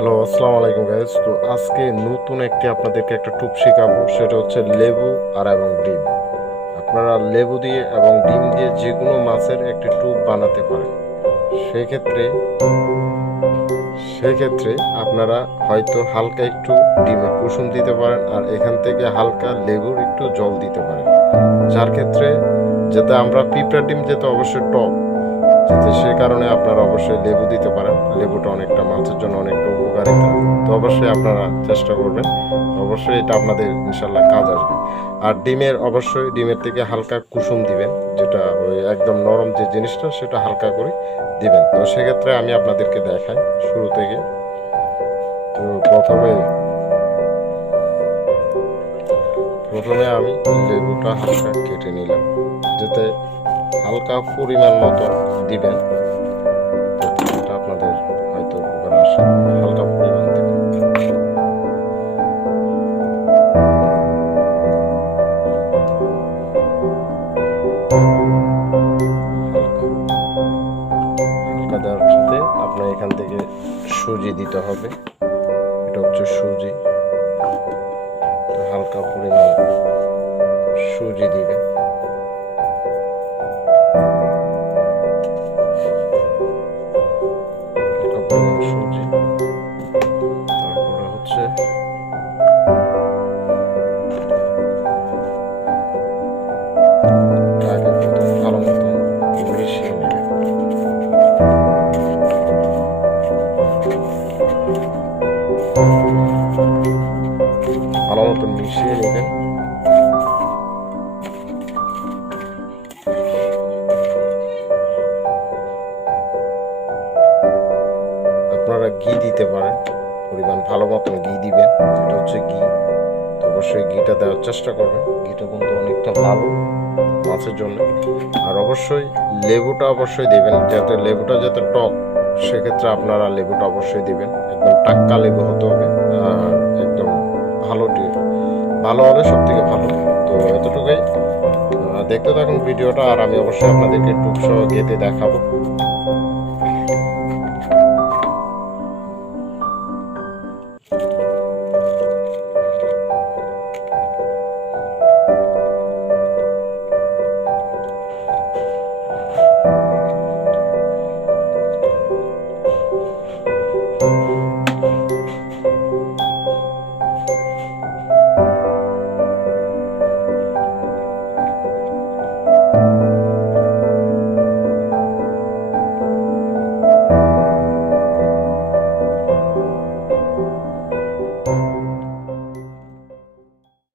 Hello, আসসালামু আলাইকুম guys. তো আজকে নতুন আপনাদেরকে একটা টুপ শেখাবো, সেটা হচ্ছে লেবু আর এবং ডিম। আপনারা লেবু দিয়ে এবং ডিম দিয়ে যে কোনো মাছের একটি টুপ বানাতে পারেন। সেক্ষেত্রে সেক্ষেত্রে আপনারা হয়তো হালকা একটু ডিমের কুসুম দিতে পারেন, আর এখান থেকে হালকা লেবুর একটু জল দিতে পারেন, যার ক্ষেত্রে যাতে আমরা পিঁপড়া ডিম যেতে অবশ্যই টক, যাতে সে কারণে আপনারা অবশ্যই লেবু দিতে পারেন। লেবুটা অনেকটা মাছের জন্য অনেকটা উপকারিতা, তো অবশ্যই আপনারা চেষ্টা করবেন। অবশ্যই এটা আপনাদের ইনশাল্লাহ কাজ আসবে। আর ডিমের থেকে হালকা কুসুম দিবেন, যেটা ওই একদম নরম যে জিনিসটা সেটা হালকা করে দিবেন। তো সেক্ষেত্রে আমি আপনাদেরকে দেখাই শুরু থেকে। তো প্রথমে আমি লেবুটা হালকা কেটে নিলাম, যাতে হালকা পরিমাণ মতো দিবেন, এটা আপনাদের হয়তো উপকার আসে। হালকা পরিমাণ দিবেন। হালকা দেওয়ার সাথে আপনার এখান থেকে সুজি দিতে হবে। এটা হচ্ছে সুজি, তো হালকা পরিমাণ সুজি দিবেন। হালকা পরিমাণ সুজি, তারপরে হচ্ছে আগে প্রথম ভালো মতন মিশিয়ে নেবেন। ভালো মতন মিশিয়ে নেবেন। আপনারা ঘি দিতে পারেন, পরিমাণ ভালো মতন ঘি দিবেন। এটা হচ্ছে ঘি, তো অবশ্যই ঘিটা দেওয়ার চেষ্টা করবেন। ঘিটা কিন্তু অনেকটা ভালো মাছের জন্য। আর অবশ্যই লেবুটা অবশ্যই দেবেন, যাতে লেবুটা যাতে টক, সেক্ষেত্রে আপনারা লেবুটা অবশ্যই দিবেন। একদম টাটকা লেবু হতে হবে, আর একদম ভালো হলে সব থেকে ভালো। তো এতটুকুই। দেখতে থাকুন ভিডিওটা, আর আমি অবশ্যই আপনাদেরকে টুক সহ গেঁথে দেখাবো।